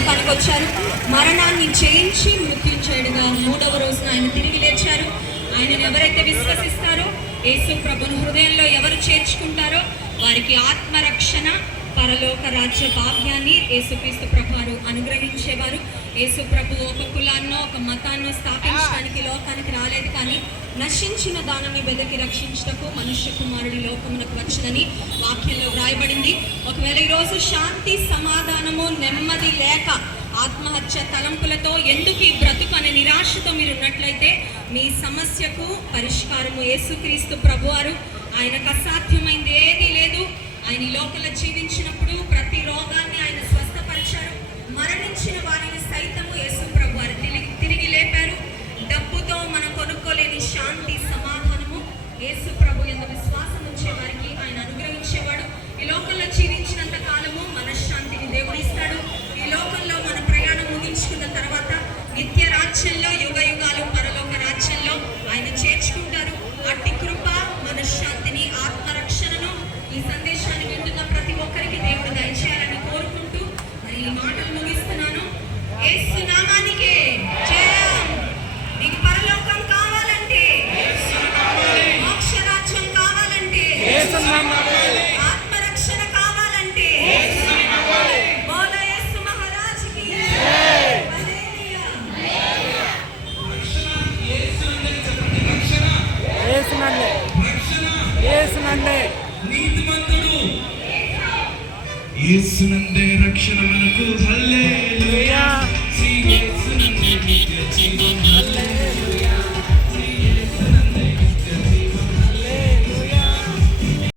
లోకానికి వచ్చారు. మరణాన్ని జయించి మృత్యుంజయుడిగా 3వ రోజున ఆయన తిరిగి లేచారు. ఆయనను ఎవరైతే విశ్వసిస్తారో, యేసు ప్రభును హృదయంలో ఎవరు చేర్చుకుంటారో వారికి ఆత్మరక్షణ, పరలోక రాజ్య భాగ్యాన్ని యేసుక్రీస్తు ప్రభువారు అనుగ్రహించేవారు. యేసు ప్రభు ఒక కులాన్నో ఒక మతాన్నో స్థాపించడానికి లోకానికి రాలేదు, కానీ నశించిన దానిని వెదకి రక్షించటకు మనుష్య కుమారుడి లోకమునకు వచ్చినని వాక్యంలో వ్రాయబడింది. ఒకవేళ ఈరోజు శాంతి, సమాధానము, నెమ్మది లేక ఆత్మహత్య తలంపులతో ఎందుకు ఈ బ్రతుకు అనే నిరాశతో మీరు ఉన్నట్లయితే మీ సమస్యకు పరిష్కారము యేసుక్రీస్తు ప్రభువారు. ఆయనకు అసాధ్యమైంది ఏదీ లేదు. ఆయన ఈ లోకంలో జీవించినప్పుడు ప్రతి రోగాన్ని ఆయన స్వస్థపరిచారు. మరణించిన వారిని సైతము యేసు ప్రభువారు తిరిగి లేపారు. డబ్బుతో మనం కొనుక్కోలేని శాంతి, సమాధానము యేసు ప్రభు యందు విశ్వాసం ఉంచే వారికి ఆయన అనుగ్రహించేవాడు. ఈ లోకంలో జీవించినంత కాలము మనశ్శాంతిని దేవుడు ఇస్తాడు. ఈ లోకంలో మన ప్రయాణం ముగించుకున్న తర్వాత నిత్య రాజ్యంలో, యుగ యుగాలు పరలోక రాజ్యంలో ఆయన చేర్చుకుంటారు. అట్టి కృప, మనశ్శాంతిని, ఆత్మరక్షణను ఈ సందేశాన్ని వింటున్న ప్రతి ఒక్కరికి దేవుడు దయచేయాలని కోరుకుంటూ మరి ఈ మాటలు ముగిస్తున్నాను. యేసు నామానికే జయం. నీకు పరలోకం కావాలంటే, మోక్ష రాజ్యం కావాలంటే, ఆత్మరక్షణ కావాలంటే బోల యేసు మహారాజుకి హల్లెలూయా. నీతిమంతుడు యేసునందే రక్షణ మనకు. హల్లెలూయా. యేసునందే నిత్య జీవం.